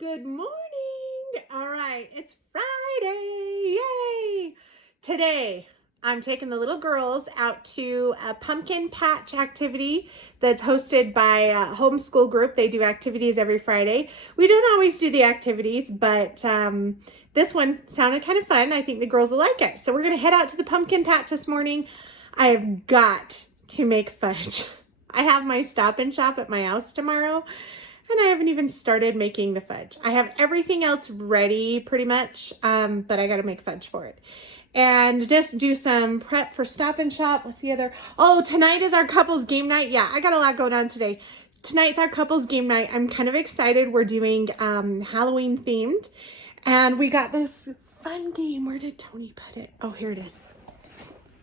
Good morning. All right, it's Friday. Yay! Today, I'm taking the little girls out to a pumpkin patch activity that's hosted by a homeschool group. They do activities every Friday. We don't always do the activities, but this one sounded kind of fun. I think the girls will like it. So we're going to head out to the pumpkin patch this morning. I have got to make fudge. I have my stop and shop at my house tomorrow, and I haven't even started making the fudge. I have everything else ready pretty much, but I got to make fudge for it. And just do some prep for Stop and Shop. What's the other? Oh, tonight is our couples game night. Yeah, I got a lot going on today. Tonight's our couples game night. I'm kind of excited. We're doing Halloween themed. And we got this fun game. Where did Tony put it? Oh, here it is.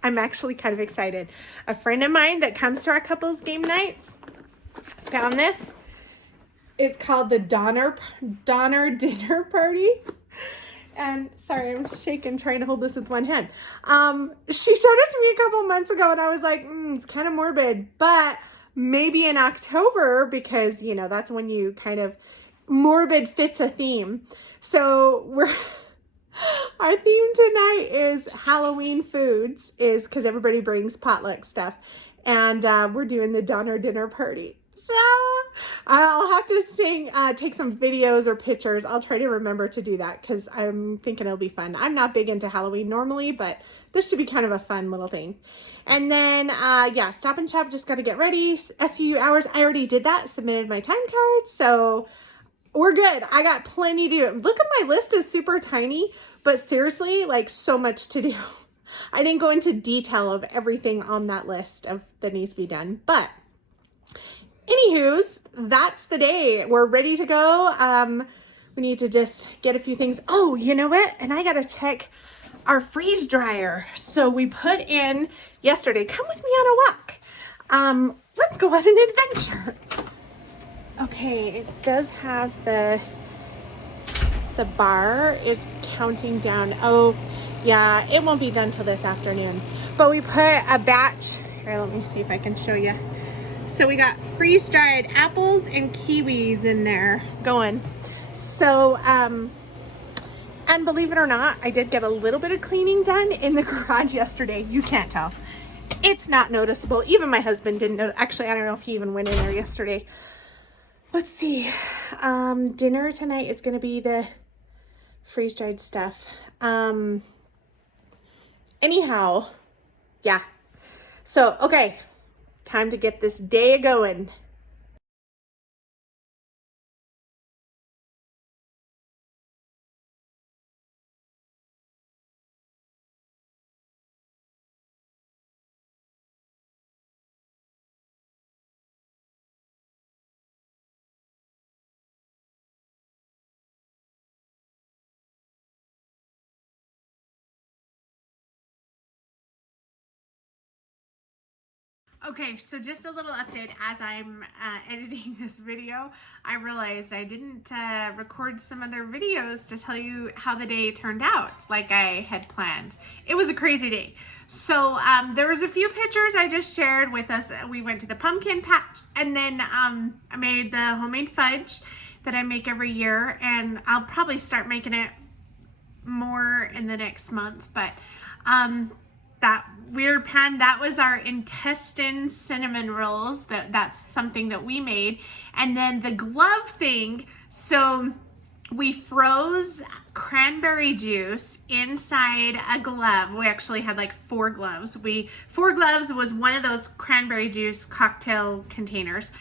I'm actually kind of excited. A friend of mine that comes to our couples game nights found this. It's called the Donner Dinner Party. And sorry, I'm shaking trying to hold this with one hand. She showed it to me a couple months ago and I was like, it's kind of morbid, but maybe in October, because you know, that's when you kind of morbid fits a theme. So our theme tonight is Halloween foods, is because everybody brings potluck stuff. And we're doing the Donner Dinner Party. So I'll have to take some videos or pictures. I'll try to remember to do that because I'm thinking it'll be fun. I'm not big into Halloween normally, but this should be kind of a fun little thing. And then, yeah, Stop and Shop, just got to get ready. SUU hours, I already did that, submitted my time card. So we're good. I got plenty to do. Look at my list is super tiny, but seriously, like so much to do. I didn't go into detail of everything on that list that needs to be done, but anywho's, that's the day. We're ready to go. We need to just get a few things. Oh, you know what? And I got to check our freeze dryer. So we put in yesterday, come with me on a walk. Let's go on an adventure. Okay, it does have the bar is counting down. Oh, yeah, it won't be done till this afternoon. But we put a batch. Here, let me see if I can show you. So we got freeze-dried apples and kiwis in there going. So, and believe it or not, I did get a little bit of cleaning done in the garage yesterday. You can't tell. It's not noticeable. Even my husband didn't know. Actually, I don't know if he even went in there yesterday. Let's see. Dinner tonight is going to be the freeze-dried stuff. Anyhow, yeah. So, okay. Time to get this day going. Okay, so just a little update. As I'm editing this video, I realized I didn't record some other videos to tell you how the day turned out like I had planned. It was a crazy day. So there was a few pictures I just shared with us. We went to the pumpkin patch, and then I made the homemade fudge that I make every year, and I'll probably start making it more in the next month, but that weird pan, that was our intestine cinnamon rolls. That's something that we made. And then the glove thing, so we froze cranberry juice inside a glove. We actually had like 4 gloves. 4 gloves was one of those cranberry juice cocktail containers,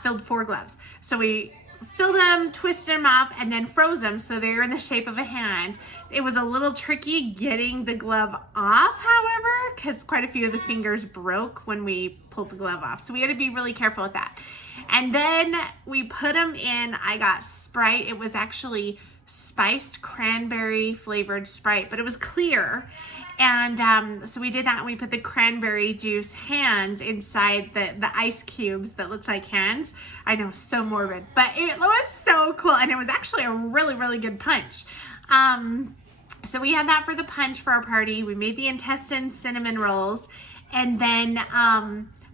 filled 4 gloves. So we filled them, twisted them off, and then froze them so they're in the shape of a hand. It was a little tricky getting the glove off, however, because quite a few of the fingers broke when we pulled the glove off. So we had to be really careful with that. And then we put them in, I got Sprite. It was actually spiced cranberry flavored Sprite, but it was clear. And so we did that, and we put the cranberry juice hands inside the ice cubes that looked like hands. I know, so morbid, but it was so cool, and it was actually a really, really good punch. So we had that for the punch for our party. We made the intestine cinnamon rolls, and then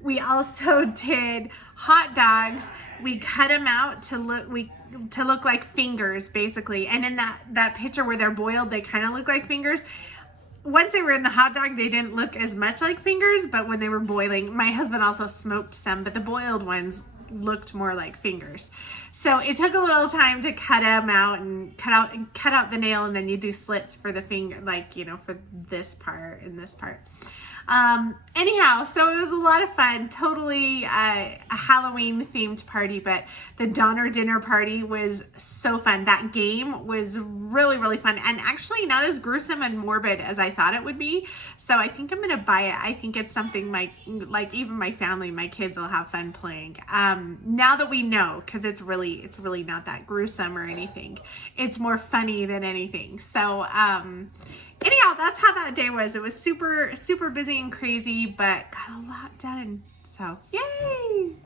we also did hot dogs. We cut them out to look, we to look like fingers, basically. And in that picture where they're boiled, they kind of look like fingers. Once they were in the hot dog, they didn't look as much like fingers, but when they were boiling, my husband also smoked some, but the boiled ones looked more like fingers. So it took a little time to cut them out and cut out the nail, and then you do slits for the finger, like, you know, for this part and this part. Anyhow, so it was a lot of fun, totally a Halloween themed party, but the Donner dinner party was so fun. That game was really, really fun, and actually not as gruesome and morbid as I thought it would be. So I think I'm going to buy it. I think it's something like even my family, my kids will have fun playing. Now that we know, because it's really not that gruesome or anything. It's more funny than anything. So, anyhow, that's how that day was. It was super, super busy and crazy, but got a lot done. So, yay!